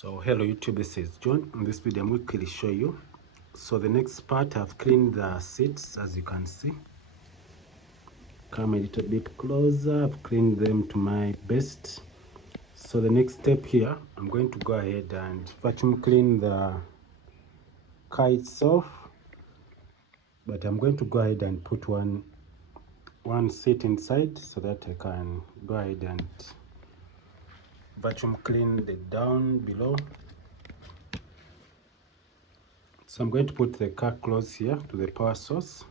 So hello YouTube, this is John. In this video I'm going to quickly show you. So the next part, I've cleaned the seats, as you can see. Come a little bit closer. I've cleaned them to my best. So the next step here, I'm going to go ahead and vacuum clean the car itself, but I'm going to go ahead and put one seat inside so that I can go ahead and vacuum clean the down below. So I'm going to put the car close here to the power source.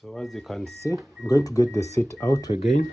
So as you can see, I'm going to get the seat out again.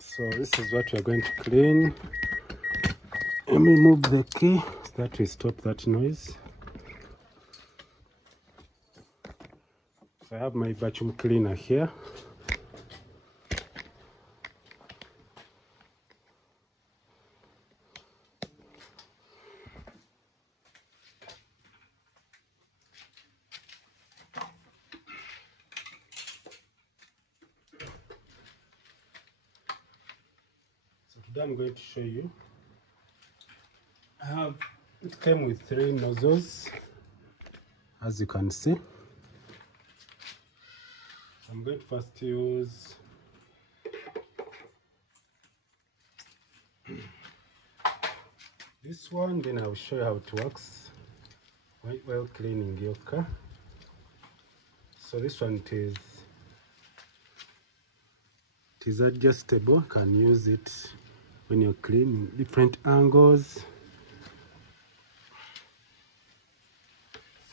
So this is what we're going to clean. Let me move the key so that we stop that noise. So I have my vacuum cleaner here. So today I'm going to show you. It came with 3 nozzles, as you can see. I'm going to first use this one, then I'll show you how it works while cleaning your car. So this one it is adjustable. You can use it when you're cleaning different angles.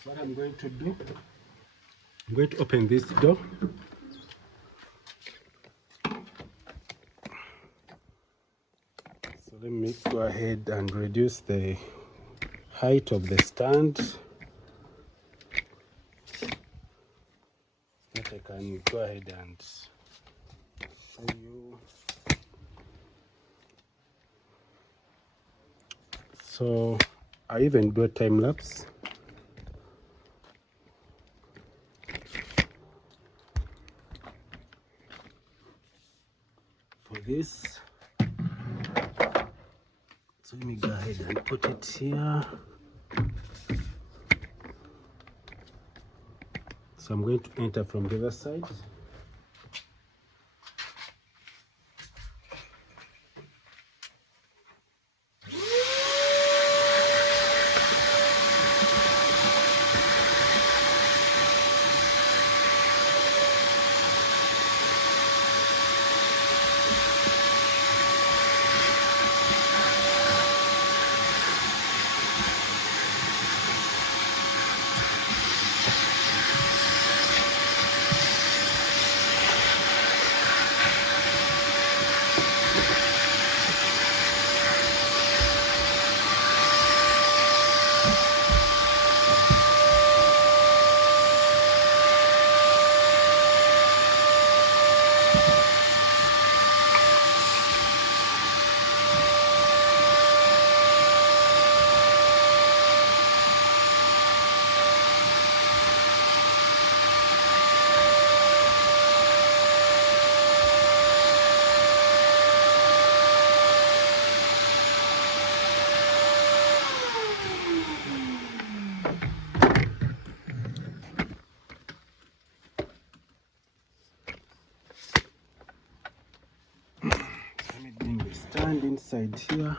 So what I'm going to do, I'm going to open this door. So let me go ahead and reduce the height of the stand so that I can go ahead and show you. So I even do a time lapse. For this, so let me go ahead and put it here. So I'm going to enter from the other side. inside here.